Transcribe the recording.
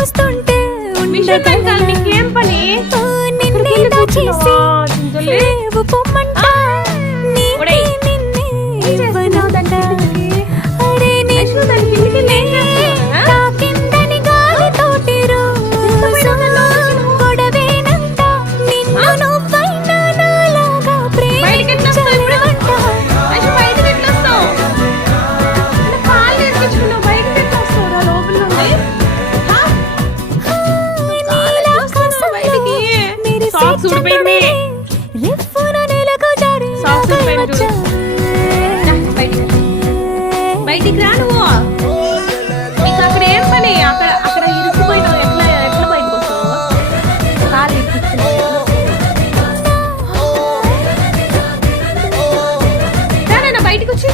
చూస్తుంటే ఉండగలను? ఏం పని? సాక్స్ ఊడిపోయింది బయటికి రాను నువ్వు. నీకు అక్కడ ఏం పని? అక్కడ అక్కడ ఇరుక్కుపోయినావు. ఎట్లా ఎట్లా బయటకు వస్తావు? కాలు బయటకు వచ్చి.